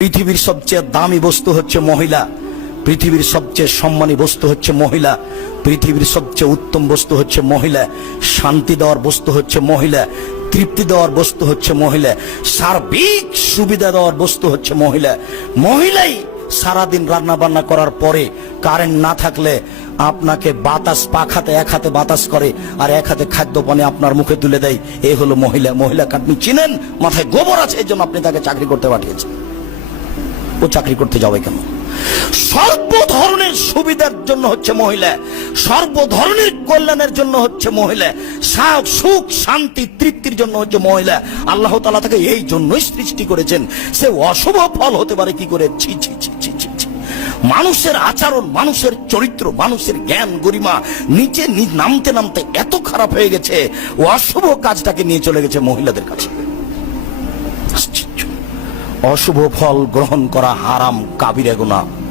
পৃথিবীর সবচেয়ে দামি বস্তু হচ্ছে মহিলা, পৃথিবীর সবচেয়ে সম্মানী বস্তু হচ্ছে মহিলা, পৃথিবীর সবচেয়ে উত্তম বস্তু হচ্ছে মহিলা, শান্তি দেওয়ার বস্তু হচ্ছে মহিলা, তৃপ্তি দেওয়ার বস্তু হচ্ছে মহিলা, সার্বিক সুবিধা দেওয়ার বস্তু হচ্ছে মহিলা। মহিলাই সারাদিন রান্না বান্না করার পরে কারেন্ট না থাকলে আপনাকে বাতাস পাখাতে এক হাতে বাতাস করে আর এক হাতে খাদ্য পানি আপনার মুখে তুলে দেয়। এই হলো মহিলা। মহিলাকে আপনি চিনেন, মাথায় গোবর আছে, এই জন্য আপনি তাকে চাকরি করতে পাঠিয়েছেন। ও চাকরি করতে যাবে কেন? সর্ব ধরনের সুবিধার জন্য হচ্ছে মহিলা, সর্ব ধরনের কল্যাণের জন্য হচ্ছে মহিলা, সুখ শান্তি তৃপ্তির জন্য হচ্ছে মহিলা। আল্লাহ তাআলা তাকে এই জন্যই সৃষ্টি করেছেন। সে অশুভ ফল হতে পারে কি করে? ছি ছি ছি ছি ছি ছি। মানুষের আচরণ, মানুষের চরিত্র, মানুষের জ্ঞান গরিমা নিচে নামতে নামতে এত খারাপ হয়ে গেছে, অশুভ কাজটাকে নিয়ে চলে গেছে মহিলাদের কাছে। অশুভ ফল গ্রহণ করা হারাম, কাবিরা গুনাহ।